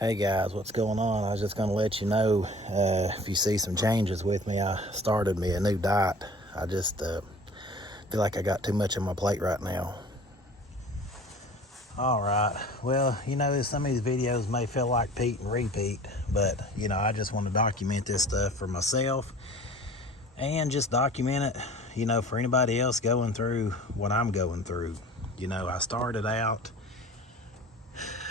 Hey guys, what's going on? I was just going to let you know if you see some changes with me. I started me a new diet. I just feel like I got too much on my plate right now. All right, well, some of these videos may feel like Pete and repeat, but I just want to document this stuff for myself and just document it, for anybody else going through what I'm going through. I started out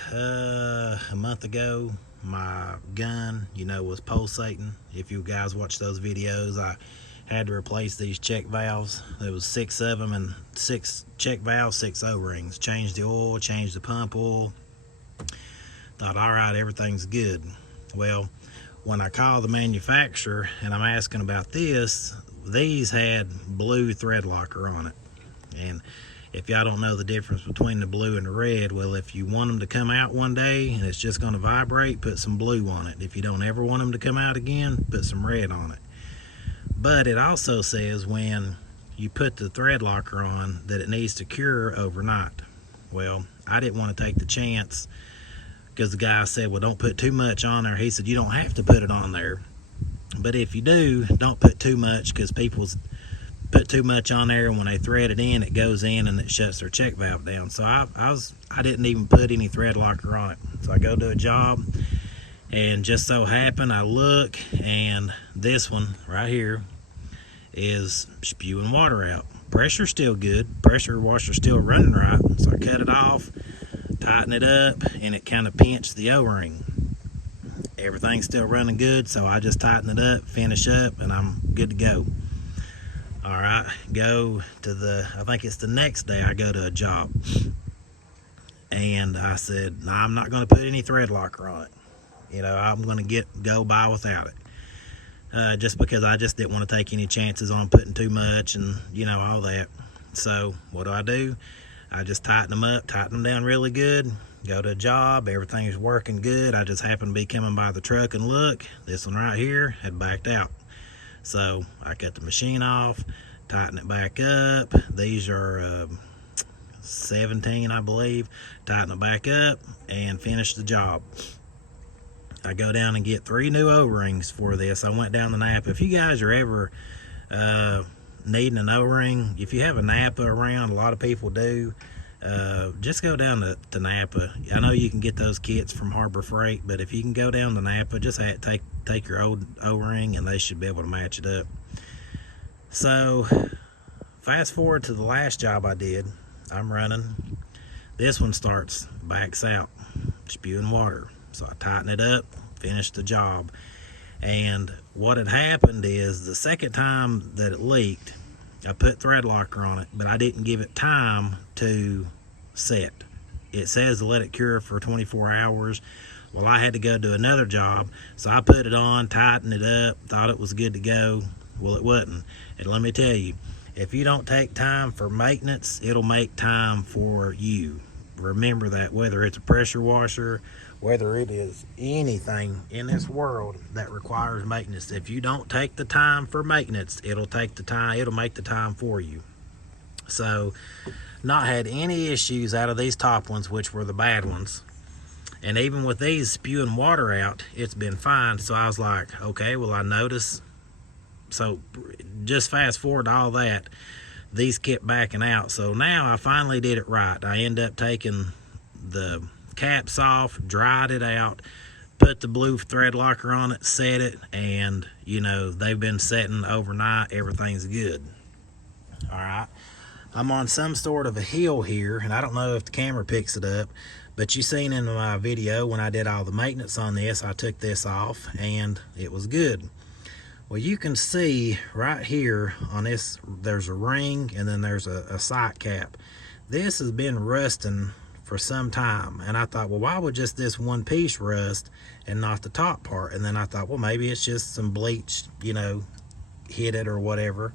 a month ago. My gun, was pulsating. If you guys watch those videos, I had to replace these check valves. There was 6 of them, and 6 check valves, 6 O-rings. Changed the oil, changed the pump oil. Thought, all right, everything's good. Well, when I called the manufacturer and I'm asking about this, these had blue thread locker on it. And if y'all don't know the difference between the blue and the red, well, if you want them to come out one day and it's just going to vibrate, put some blue on it. If you don't ever want them to come out again, put some red on it. But it also says when you put the thread locker on that it needs to cure overnight. Well, I didn't want to take the chance because the guy said, well, don't put too much on there. He said, you don't have to put it on there. But if you do, don't put too much, because people put too much on there, and when they thread it in, it goes in and it shuts their check valve down. So I didn't even put any thread locker on it. So I go to a job, and just so happened I look, and this one right here is spewing water out. Pressure's still good. Pressure washer's still running right. So I cut it off, tighten it up, and it kind of pinched the O-ring. Everything's still running good, so I just tighten it up, finish up, and I'm good to go. All right, go to I think it's the next day, I go to a job. And I said, no, I'm not going to put any thread locker on it. I'm going to go by without it. Just because I just didn't want to take any chances on putting too much and, all that. So what do? I just tighten them up, tighten them down really good. Go to a job, everything's working good. I just happened to be coming by the truck and look, this one right here had backed out. So I cut the machine off, tighten it back up. These are 17, I believe. Tighten it back up and finish the job. I go down and get 3 new O-rings for this. I went down the Napa. If you guys are ever needing an O-ring, if you have a Napa around, a lot of people do, just go down to Napa. I know you can get those kits from Harbor Freight, but if you can go down to Napa, just take your old O-ring and they should be able to match it up. So fast forward to the last job I did. I'm running. This one backs out, spewing water. So I tighten it up, finish the job. And what had happened is the second time that it leaked, I put thread locker on it, but I didn't give it time to set. It says to let it cure for 24 hours. Well, I had to go do another job, so I put it on, tightened it up, thought it was good to go. Well, it wasn't. And let me tell you, if you don't take time for maintenance, it'll make time for you. Remember that, whether it's a pressure washer, whether it is anything in this world that requires maintenance, if you don't take the time for maintenance, it'll make the time for you. So, not had any issues out of these top ones, which were the bad ones. And even with these spewing water out, it's been fine. So I was like, okay, well, I noticed. So just fast forward to all that, these kept backing out. So now I finally did it right. I end up taking the caps off, dried it out, put the blue thread locker on it, set it, and they've been setting overnight. Everything's good. All right, I'm on some sort of a hill here, and I don't know if the camera picks it up, but you seen in my video when I did all the maintenance on this, I took this off and it was good. Well, you can see right here on this, there's a ring and then there's a sight cap. This has been rusting for some time, and I thought, well, why would just this one piece rust and not the top part? And then I thought, well, maybe it's just some bleach, hit it or whatever,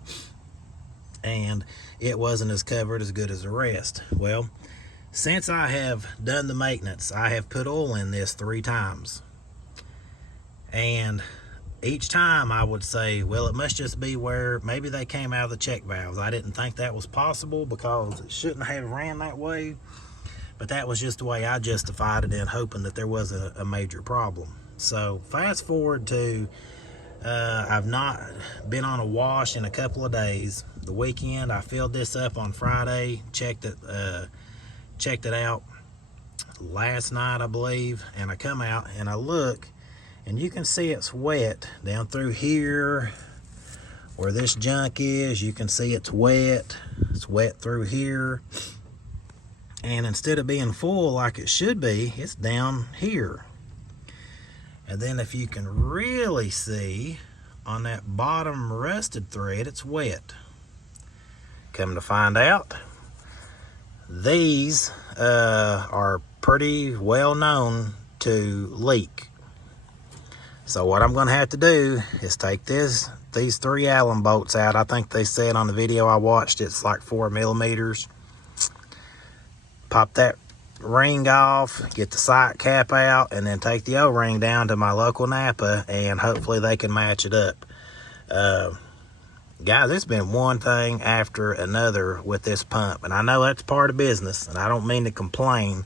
and it wasn't as covered as good as the rest. Well, since I have done the maintenance, I have put oil in this 3 times, and each time I would say, well, it must just be where maybe they came out of the check valves. I didn't think that was possible because it shouldn't have ran that way. But that was just the way I justified it, in hoping that there was a major problem. So fast forward to, I've not been on a wash in a couple of days. The weekend, I filled this up on Friday, checked it out last night, I believe, and I come out and I look, and you can see it's wet down through here where this junk is. You can see it's wet through here, and instead of being full like it should be, it's down here. And then if you can really see on that bottom rusted thread, it's wet. Come to find out, these are pretty well known to leak. So what I'm going to have to do is take these 3 Allen bolts out. I think they said on the video I watched it's like 4 millimeters. Pop that ring off, get the sight cap out, and then take the O-ring down to my local Napa, and hopefully they can match it up. Guys, it's been one thing after another with this pump, and I know that's part of business, and I don't mean to complain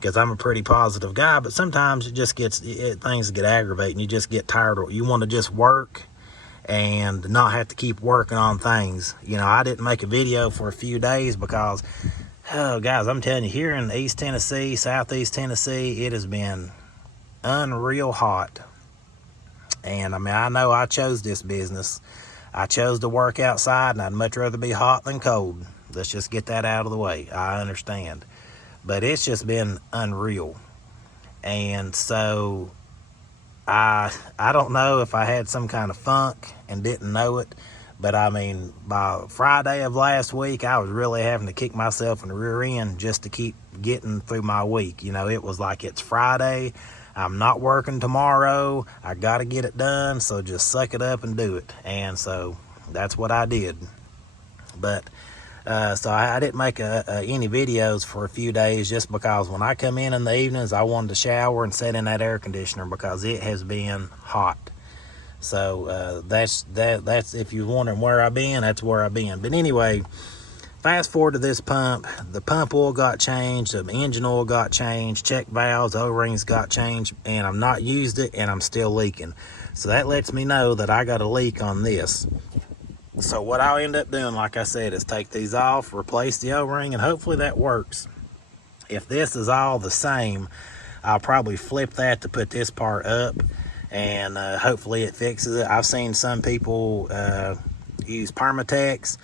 because I'm a pretty positive guy, but sometimes it just gets, things get aggravating. You just get tired, or you want to just work and not have to keep working on things. You know, I didn't make a video for a few days because, oh guys, I'm telling you, here in East Tennessee, Southeast Tennessee, it has been unreal hot. And I mean, I know I chose this business. I chose to work outside, and I'd much rather be hot than cold. Let's just get that out of the way. I understand. But it's just been unreal. And so I don't know if I had some kind of funk and didn't know it, but I mean, by Friday of last week, I was really having to kick myself in the rear end just to keep getting through my week. You know, it was like, it's Friday, I'm not working tomorrow, I got to get it done, so just suck it up and do it. And so that's what I did. But so I didn't make any videos for a few days, just because when I come in the evenings, I wanted to shower and sit in that air conditioner because it has been hot. So that's if you're wondering where I've been, that's where I've been. But anyway, fast forward to this pump. The pump oil got changed, the engine oil got changed, check valves, O-rings got changed, and I've not used it, and I'm still leaking. So that lets me know that I got a leak on this. So what I'll end up doing, like I said, is take these off, replace the O-ring, and hopefully that works. If this is all the same, I'll probably flip that to put this part up, and hopefully it fixes it. I've seen some people use Permatex.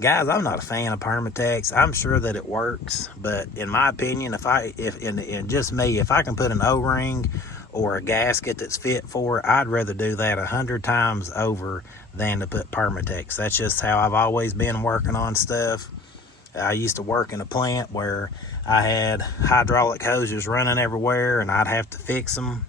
Guys, I'm not a fan of Permatex. I'm sure that it works, but in my opinion, if I can put an O-ring or a gasket that's fit for it, I'd rather do that 100 times over than to put Permatex. That's just how I've always been working on stuff. I used to work in a plant where I had hydraulic hoses running everywhere, and I'd have to fix them.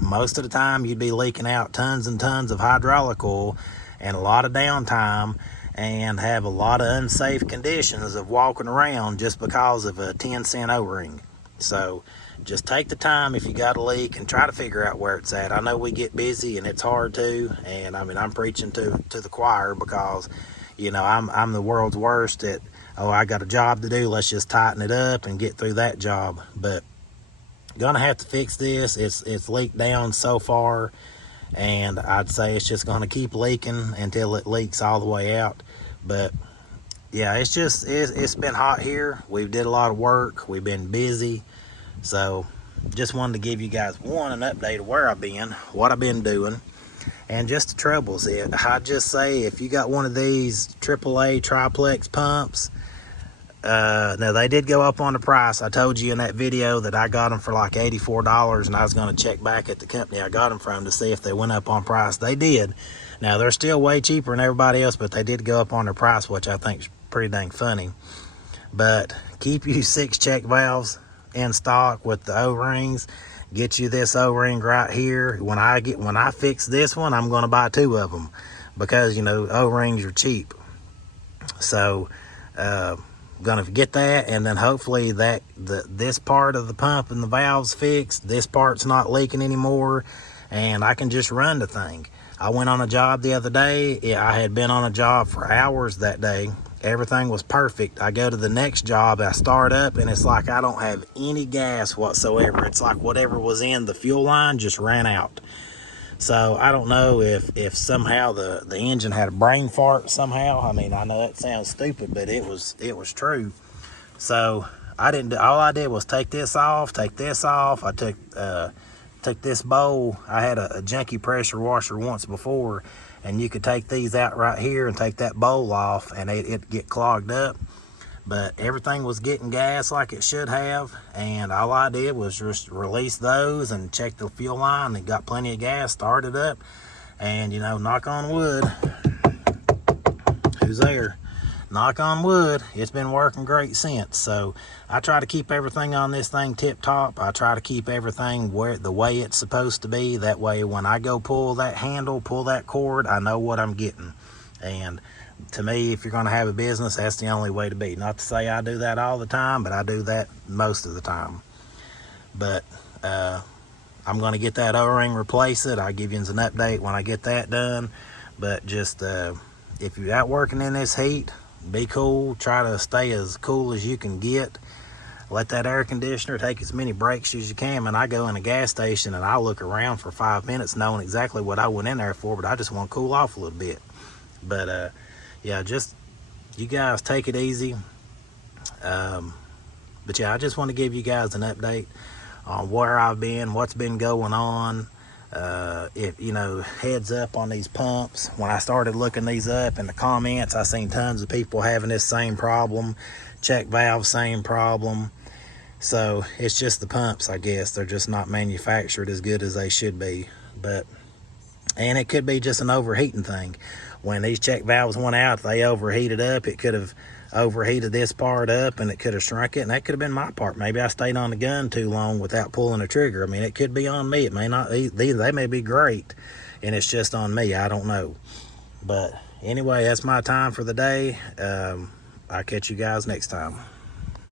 Most of the time, you'd be leaking out tons and tons of hydraulic oil and a lot of downtime, and have a lot of unsafe conditions of walking around just because of a 10-cent O-ring. So just take the time if you got a leak and try to figure out where it's at. I know we get busy and it's hard to, and I mean, I'm preaching to the choir because, you know, I'm the world's worst at, oh, I got a job to do, let's just tighten it up and get through that job. But gonna have to fix this. It's leaked down so far, and I'd say it's just gonna keep leaking until it leaks all the way out. But yeah, it's been hot here. We did a lot of work, we've been busy. So just wanted to give you guys an update of where I've been, what I've been doing, and just the troubles. I'd just say, if you got one of these AAA Triplex pumps, now they did go up on the price. I told you in that video that I got them for like $84, and I was going to check back at the company I got them from to see if they went up on price. They did. Now they're still way cheaper than everybody else, but they did go up on their price, which I think is pretty dang funny. But keep you 6 check valves in stock with the O-rings. Get you this O-ring right here. When I fix this one, I'm going to buy 2 of them because, you know, O-rings are cheap. So gonna get that, and then hopefully this part of the pump and the valves fixed, this part's not leaking anymore, and I can just run the thing. I went on a job the other day. I had been on a job for hours that day, everything was perfect. I go to the next job, I start up, and it's like I don't have any gas whatsoever. It's like whatever was in the fuel line just ran out. So I don't know if somehow the engine had a brain fart somehow. I mean, I know that sounds stupid, but it was true. So all I did was take this off. I took this bowl. I had a junky pressure washer once before, and you could take these out right here and take that bowl off, and it'd get clogged up. But everything was getting gas like it should have, and all I did was just release those and check the fuel line, and got plenty of gas, started up, and you know, knock on wood, who's there? Knock on wood, it's been working great since. So I try to keep everything on this thing tip top. I try to keep everything the way it's supposed to be. That way when I go pull that handle, pull that cord, I know what I'm getting. And to me, if you're going to have a business, that's the only way to be. Not to say I do that all the time, but I do that most of the time. But I'm going to get that O-ring, replace it. I'll give you an update when I get that done. But just if you're out working in this heat, be cool. Try to stay as cool as you can get. Let that air conditioner take as many breaks as you can. And I go in a gas station and I look around for 5 minutes knowing exactly what I went in there for, but I just want to cool off a little bit. But yeah, just you guys take it easy. But yeah, I just want to give you guys an update on where I've been, what's been going on. If you know, heads up on these pumps. When I started looking these up in the comments, I seen tons of people having this same problem. Check valve, same problem. So it's just the pumps, I guess. They're just not manufactured as good as they should be. And it could be just an overheating thing. When these check valves went out, they overheated up. It could have overheated this part up, and it could have shrunk it, and that could have been my part. Maybe I stayed on the gun too long without pulling the trigger. I mean, it could be on me. It may not. They may be great, and it's just on me. I don't know. But anyway, that's my time for the day. I'll catch you guys next time.